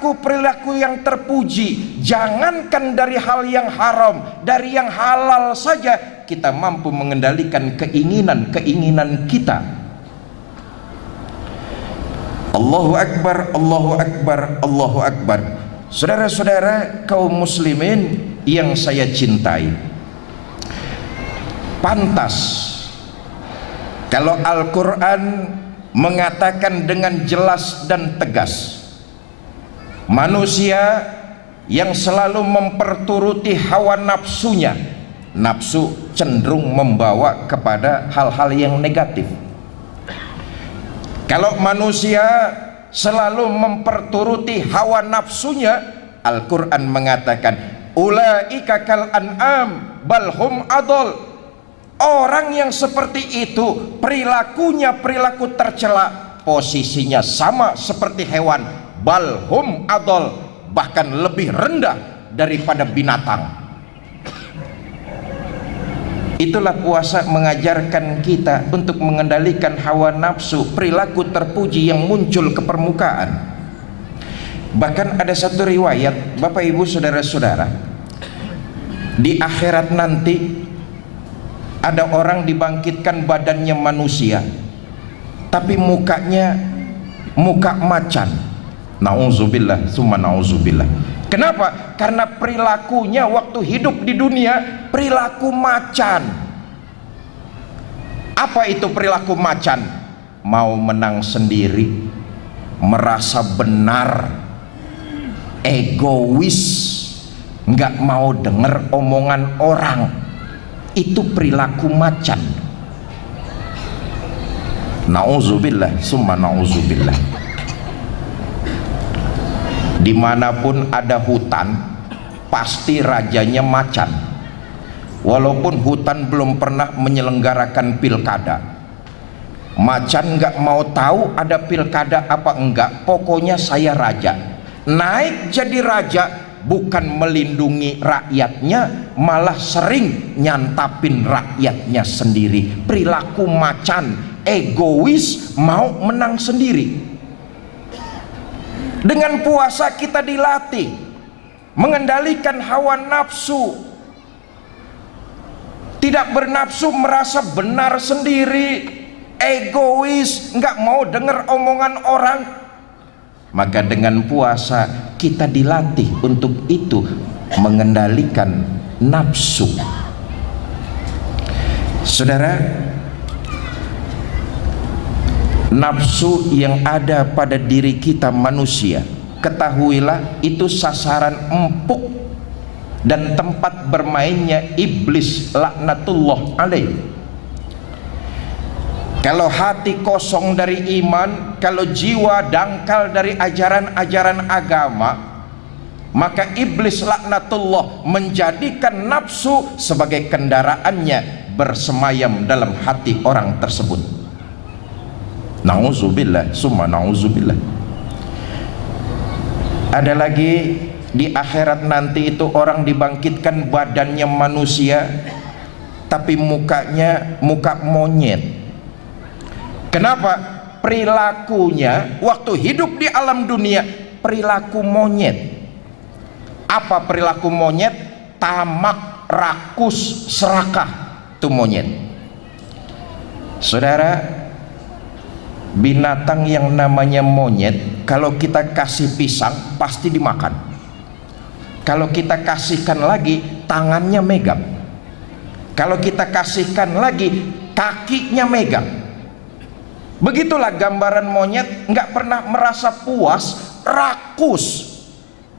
perilaku yang terpuji. Jangankan dari hal yang haram, dari yang halal saja kita mampu mengendalikan keinginan kita. Allahu Akbar, Allahu Akbar, Allahu Akbar. Saudara-saudara kaum muslimin yang saya cintai, pantas kalau Al-Quran mengatakan dengan jelas dan tegas, manusia yang selalu memperturuti hawa nafsunya, nafsu cenderung membawa kepada hal-hal yang negatif. Kalau manusia selalu memperturuti hawa nafsunya, Al-Quran mengatakan ulaika kal an'am balhum adol. Orang yang seperti itu perilakunya perilaku tercela, posisinya sama seperti hewan, balhum adol, bahkan lebih rendah daripada binatang. Itulah puasa mengajarkan kita untuk mengendalikan hawa nafsu, perilaku terpuji yang muncul ke permukaan. Bahkan ada satu riwayat, Bapak Ibu saudara-saudara, di akhirat nanti ada orang dibangkitkan badannya manusia, tapi mukanya muka macan. Nauzubillah, summa nauzubillah. Kenapa? Karena perilakunya waktu hidup di dunia perilaku macan. Apa itu perilaku macan? Mau menang sendiri, merasa benar, egois, nggak mau dengar omongan orang. Itu perilaku macan. Nauzubillah, summa nauzubillah. Dimanapun ada hutan, pasti rajanya macan. Walaupun hutan belum pernah menyelenggarakan pilkada, macan nggak mau tahu ada pilkada apa enggak, pokoknya saya raja. Naik jadi raja bukan melindungi rakyatnya, malah sering nyantapin rakyatnya sendiri. Perilaku macan, egois, mau menang sendiri. Dengan puasa kita dilatih mengendalikan hawa nafsu, tidak bernafsu, merasa benar sendiri, egois, nggak mau dengar omongan orang. Maka dengan puasa kita dilatih untuk itu, mengendalikan nafsu. Saudara, nafsu yang ada pada diri kita manusia, ketahuilah itu sasaran empuk dan tempat bermainnya iblis laknatullah alaih. Kalau hati kosong dari iman, kalau jiwa dangkal dari ajaran-ajaran agama, maka iblis laknatullah menjadikan nafsu sebagai kendaraannya bersemayam dalam hati orang tersebut. Nauzubillah, summa nauzubillah. Ada lagi di akhirat nanti itu orang dibangkitkan badannya manusia, tapi mukanya muka monyet. Kenapa? Perilakunya waktu hidup di alam dunia perilaku monyet. Apa perilaku monyet? Tamak, rakus, serakah, itu monyet. Saudara, binatang yang namanya monyet, kalau kita kasih pisang pasti dimakan. Kalau kita kasihkan lagi, tangannya megang. Kalau kita kasihkan lagi, kakinya megang. Begitulah gambaran monyet, nggak pernah merasa puas, rakus,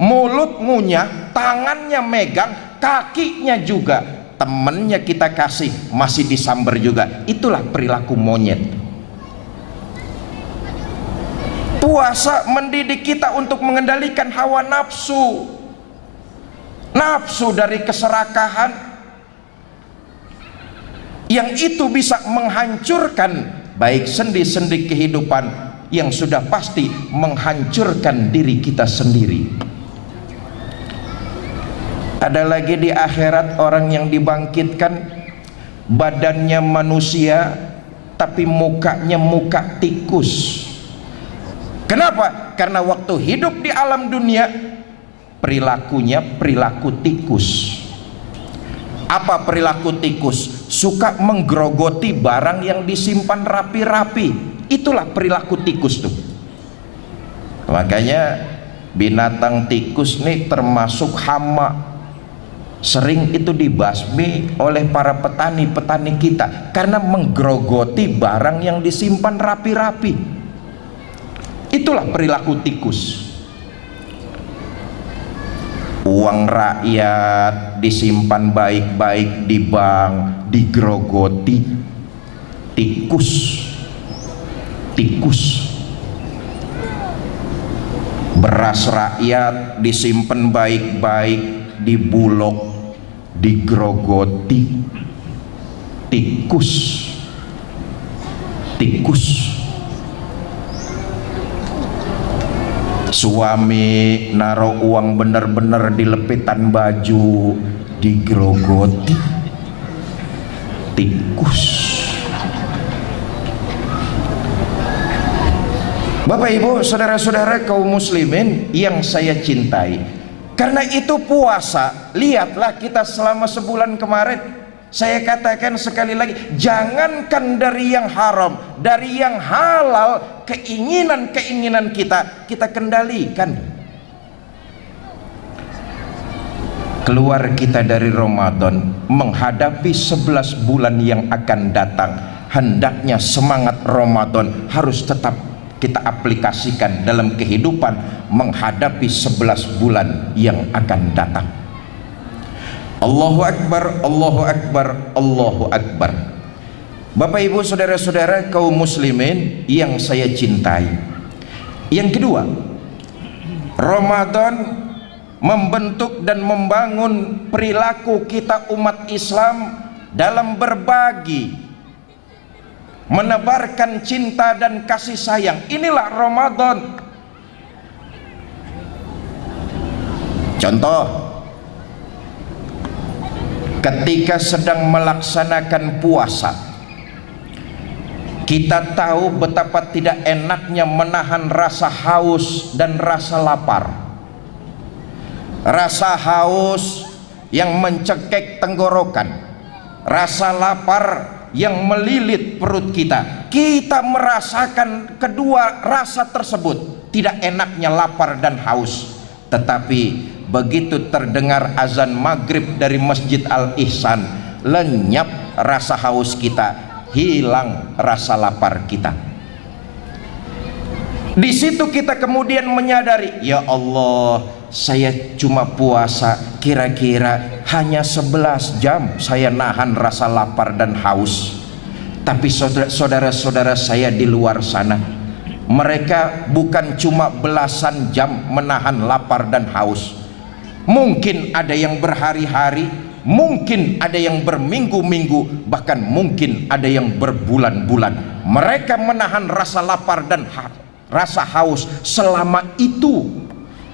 mulut ngunyah, tangannya megang, kakinya juga. Temennya kita kasih masih disamber juga. Itulah perilaku monyet. Puasa mendidik kita untuk mengendalikan hawa nafsu, nafsu dari keserakahan, yang itu bisa menghancurkan baik sendi-sendi kehidupan, yang sudah pasti menghancurkan diri kita sendiri. Ada lagi di akhirat orang yang dibangkitkan badannya manusia tapi mukanya muka tikus. Kenapa? Karena waktu hidup di alam dunia perilakunya perilaku tikus. Apa perilaku tikus? Suka menggerogoti barang yang disimpan rapi-rapi. Itulah perilaku tikus tuh. Makanya binatang tikus nih termasuk hama. Sering itu dibasmi oleh para petani-petani kita karena menggerogoti barang yang disimpan rapi-rapi. Itulah perilaku tikus. Uang rakyat disimpan baik-baik di bank, digerogoti. Tikus. Beras rakyat disimpan baik-baik di Bulog, digerogoti. Tikus. Suami naruh uang bener-bener di lepitan baju, digerogoti. Tikus. Bapak Ibu, saudara-saudara kaum muslimin yang saya cintai, karena itu puasa, lihatlah kita selama sebulan kemarin. Saya katakan sekali lagi, jangankan dari yang haram, dari yang halal, keinginan-keinginan kita kendalikan. Keluar kita dari Ramadan, menghadapi 11 bulan yang akan datang, hendaknya semangat Ramadan harus tetap kita aplikasikan dalam kehidupan menghadapi 11 bulan yang akan datang. Allahu Akbar, Allahu Akbar, Allahu Akbar. Bapak Ibu saudara-saudara kaum muslimin yang saya cintai. Yang kedua, Ramadan membentuk dan membangun perilaku kita umat Islam dalam berbagi, menebarkan cinta dan kasih sayang. Inilah Ramadan. Contoh, ketika sedang melaksanakan puasa, kita tahu betapa tidak enaknya menahan rasa haus dan rasa lapar. Rasa haus yang mencekik tenggorokan, rasa lapar yang melilit perut kita. Kita merasakan kedua rasa tersebut, tidak enaknya lapar dan haus. Tetapi begitu terdengar azan maghrib dari Masjid Al-Ihsan, lenyap rasa haus kita, hilang rasa lapar kita. Di situ kita kemudian menyadari, ya Allah, saya cuma puasa kira-kira hanya 11 jam saya nahan rasa lapar dan haus. Tapi saudara-saudara saya di luar sana, mereka bukan cuma belasan jam menahan lapar dan haus. Mungkin ada yang berhari-hari, mungkin ada yang berminggu-minggu, bahkan mungkin ada yang berbulan-bulan. Mereka menahan rasa lapar dan rasa haus selama itu.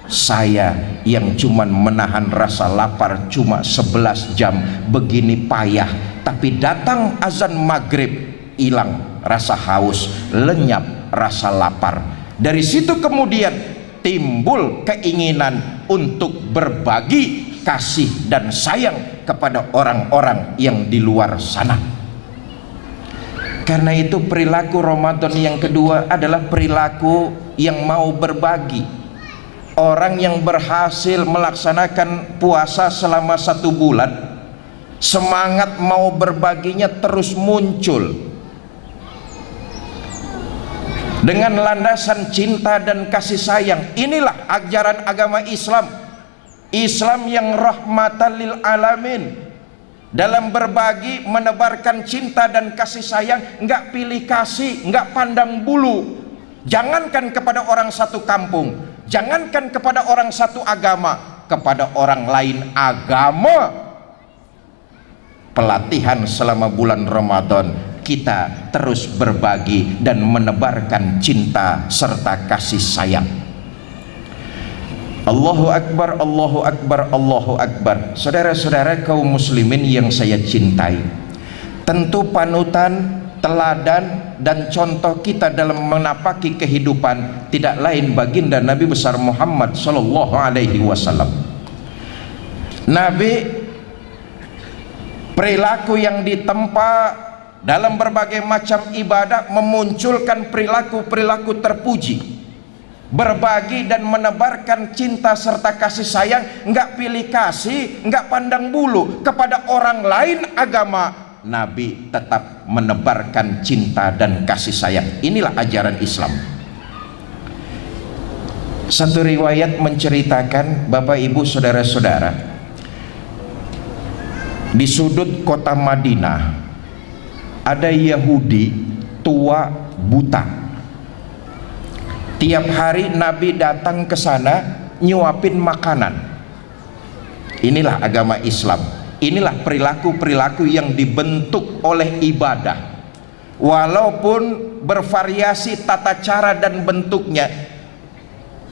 Saya yang cuman menahan rasa lapar cuma 11 jam, begini payah. Tapi datang azan maghrib, hilang rasa haus, lenyap rasa lapar. Dari situ kemudian timbul keinginan untuk berbagi kasih dan sayang kepada orang-orang yang di luar sana. Karena itu perilaku Ramadan yang kedua adalah perilaku yang mau berbagi. Orang yang berhasil melaksanakan puasa selama 1 bulan, semangat mau berbaginya terus muncul. Dengan landasan cinta dan kasih sayang. Inilah ajaran agama Islam. Islam yang rahmatan lil alamin. Dalam berbagi, menebarkan cinta dan kasih sayang, enggak pilih kasih, enggak pandang bulu. Jangankan kepada orang satu kampung, jangankan kepada orang satu agama, kepada orang lain agama. Pelatihan selama bulan Ramadan, kita terus berbagi dan menebarkan cinta serta kasih sayang. Allahu Akbar, Allahu Akbar, Allahu Akbar. Saudara-saudara kaum muslimin yang saya cintai, tentu panutan teladan dan contoh kita dalam menapaki kehidupan tidak lain baginda Nabi besar Muhammad sallallahu alaihi wasallam. Nabi perilaku yang ditempa dalam berbagai macam ibadah memunculkan perilaku-perilaku terpuji, berbagi dan menebarkan cinta serta kasih sayang, enggak pilih kasih, enggak pandang bulu kepada orang lain agama. Nabi tetap menebarkan cinta dan kasih sayang. Inilah ajaran Islam. Satu riwayat menceritakan, Bapak Ibu saudara-saudara, di sudut kota Madinah ada Yahudi tua buta. Tiap hari Nabi datang ke sana nyuapin makanan. Inilah agama Islam. Inilah perilaku-perilaku yang dibentuk oleh ibadah. Walaupun bervariasi tata cara dan bentuknya,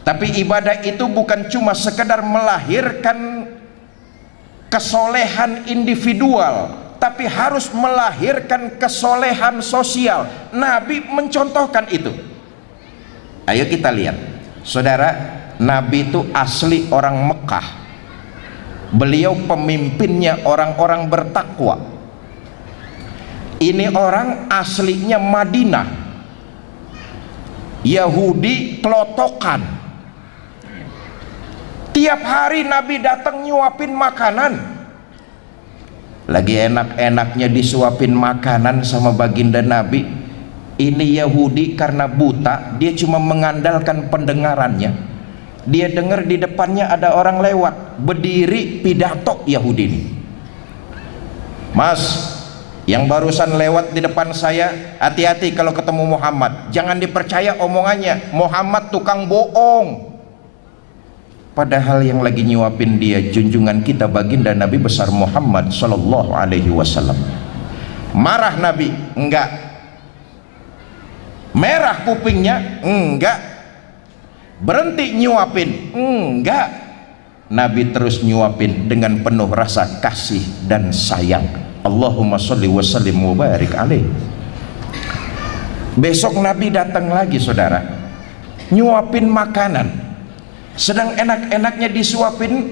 tapi ibadah itu bukan cuma sekedar melahirkan kesolehan individual, tapi harus melahirkan kesolehan sosial. Nabi mencontohkan itu. Ayo kita lihat, saudara, Nabi itu asli orang Mekah. Beliau pemimpinnya orang-orang bertakwa. Ini orang aslinya Madinah, Yahudi kelotokan. Tiap hari Nabi datang nyuapin makanan. Lagi enak-enaknya disuapin makanan sama baginda Nabi. Ini Yahudi karena buta, dia cuma mengandalkan pendengarannya. Dia dengar di depannya ada orang lewat, berdiri pidato Yahudi ini. Mas, yang barusan lewat di depan saya, hati-hati kalau ketemu Muhammad, jangan dipercaya omongannya, Muhammad tukang bohong. Padahal yang lagi nyuapin dia junjungan kita baginda Nabi besar Muhammad sallallahu alaihi wasallam. Marah Nabi? Enggak. Merah kupingnya? Enggak. Berhenti nyuapin? Enggak. Nabi terus nyuapin dengan penuh rasa kasih dan sayang. Allahumma sholli wa sallim wa barik alaih. Besok Nabi datang lagi, saudara, nyuapin makanan. Sedang enak-enaknya disuapin,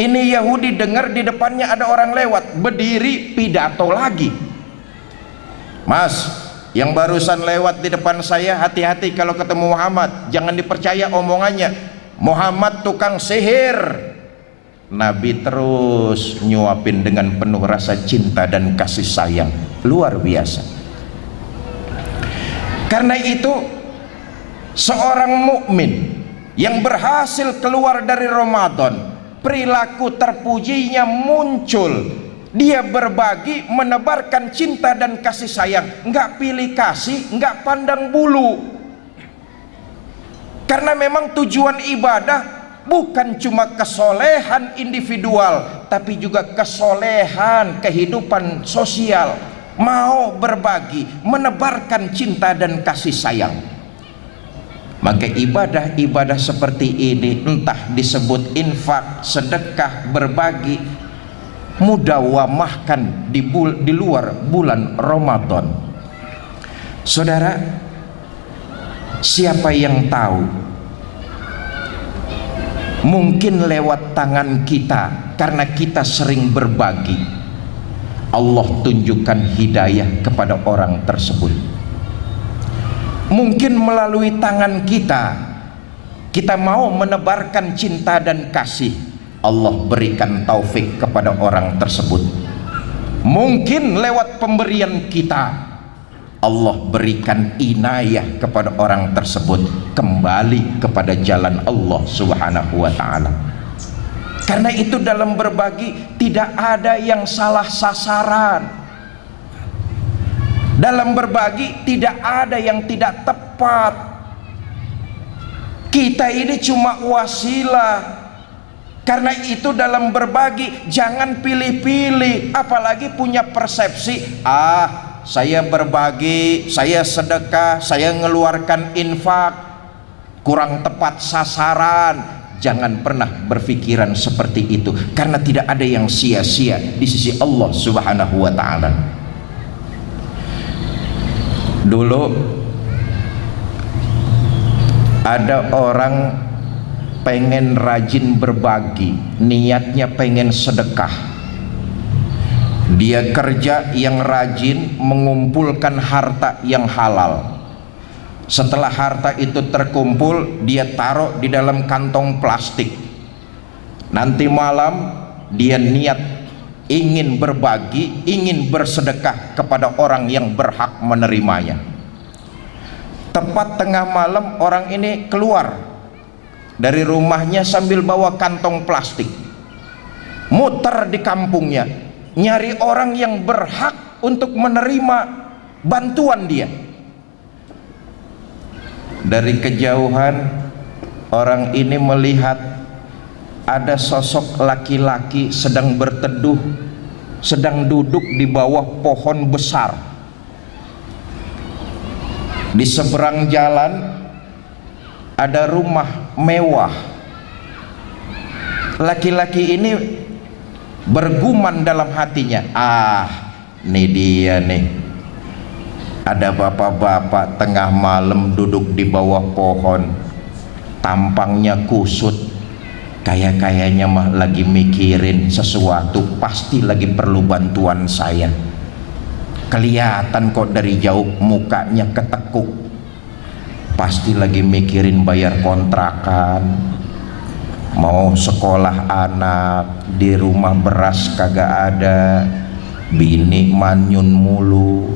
ini Yahudi dengar di depannya ada orang lewat, berdiri pidato lagi. Mas, yang barusan lewat di depan saya, hati-hati kalau ketemu Muhammad, jangan dipercaya omongannya, Muhammad tukang sihir. Nabi terus nyuapin dengan penuh rasa cinta dan kasih sayang, luar biasa. Karena itu seorang mukmin yang berhasil keluar dari Ramadan, perilaku terpujinya muncul. Dia berbagi, menebarkan cinta dan kasih sayang, enggak pilih kasih, enggak pandang bulu. Karena memang tujuan ibadah bukan cuma kesolehan individual, tapi juga kesolehan kehidupan sosial. Mau berbagi, menebarkan cinta dan kasih sayang. Maka ibadah-ibadah seperti ini, entah disebut infak, sedekah, berbagi, mudawamahkan di luar bulan Ramadan. Saudara, siapa yang tahu, mungkin lewat tangan kita, karena kita sering berbagi, Allah tunjukkan hidayah kepada orang tersebut. Mungkin melalui tangan kita mau menebarkan cinta dan kasih, Allah berikan taufik kepada orang tersebut. Mungkin lewat pemberian kita, Allah berikan inayah kepada orang tersebut kembali kepada jalan Allah subhanahu wa ta'ala. Karena itu dalam berbagi tidak ada yang salah sasaran. Dalam berbagi tidak ada yang tidak tepat. Kita ini cuma wasilah. Karena itu dalam berbagi jangan pilih-pilih, apalagi punya persepsi, saya berbagi, saya sedekah, saya ngeluarkan infak, kurang tepat sasaran. Jangan pernah berpikiran seperti itu, karena tidak ada yang sia-sia di sisi Allah subhanahu wa ta'ala. Dulu ada orang pengen rajin berbagi, niatnya pengen sedekah. Dia kerja yang rajin mengumpulkan harta yang halal. Setelah harta itu terkumpul, dia taruh di dalam kantong plastik. Nanti malam dia niat ingin berbagi, ingin bersedekah kepada orang yang berhak menerimanya. Tepat tengah malam orang ini keluar dari rumahnya sambil bawa kantong plastik, muter di kampungnya, nyari orang yang berhak untuk menerima bantuan dia. Dari kejauhan orang ini melihat ada sosok laki-laki sedang berteduh, sedang duduk di bawah pohon besar. Di seberang jalan ada rumah mewah. Laki-laki ini bergumam dalam hatinya, ini dia nih, ada bapak-bapak tengah malam duduk di bawah pohon, tampangnya kusut, kayaknya mah lagi mikirin sesuatu, pasti lagi perlu bantuan saya. Kelihatan kok dari jauh mukanya ketekuk, pasti lagi mikirin bayar kontrakan, mau sekolah anak, di rumah beras kagak ada, bini manyun mulu.